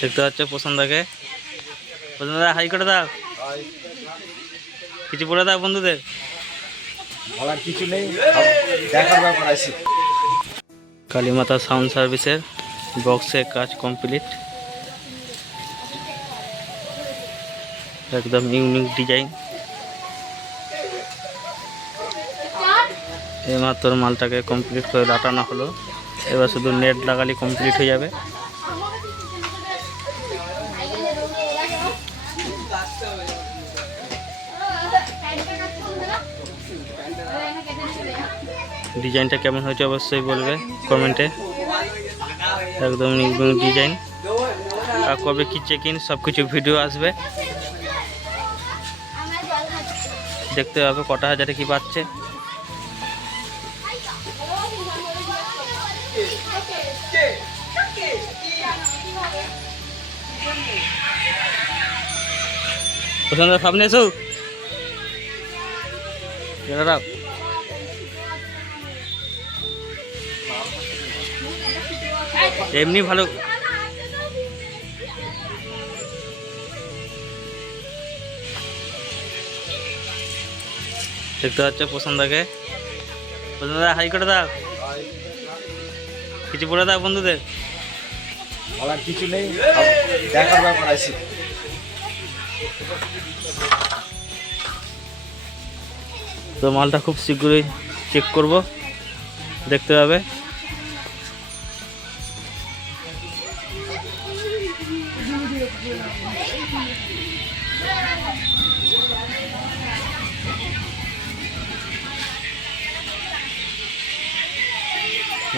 দেখতে পাচ্ছ প্রশান্তকে। প্রশান্ত হাই করে দাও, কিছু বলে দাও বন্ধুদের। বলার কিছু নেই, দেখার ব্যাপার আছে। কালীমাতা সাউন্ড সার্ভিসের বক্সের কাজ কমপ্লিট, একদম ইউনিক ডিজাইন। এইমাত্র মালটাকে কমপ্লিট করে লাটানো হলো, এবার শুধু নেট লাগালে কমপ্লিট হয়ে যাবে। ডিজাইনটা কেমন হয়েছে অবশ্যই বলবে কমেন্টে। একদম নিউ ডিজাইন। আর কবে কি চেক ইন সব কিছু ভিডিও আসবে, দেখতে হবে কটা হাজারে কি পাচ্ছে। পছন্দ সামনে এসো, এমনি ভালো। দেখতে পাচ্ছ প্রশান্তকে। প্রশান্ত হাই করে দাও, কিছু বলে দাও বন্ধুদের। বলার কিছু নেই, দেখার ব্যাপার আছে। তো মালটা খুব শীঘ্রই চেক করব, দেখতে পাবে।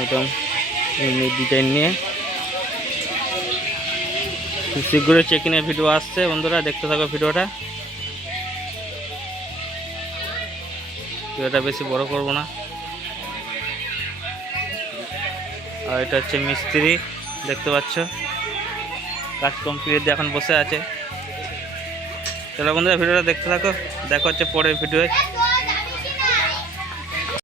একদম ডিজাইন নিয়ে খুব শীঘ্রই চেক ইনের ভিডিও আসছে বন্ধুরা, দেখতে থাকো ভিডিওটা। ভিডিওটা বেশি বড় করব না। আর এটা হচ্ছে মিস্ত্রি, দেখতে পাচ্ছ কাজ কমপ্লিট দিয়ে এখন বসে আছে। চলো বন্ধুরা ভিডিওটা দেখতে থাকো, দেখা হচ্ছে পরের ভিডিওয়।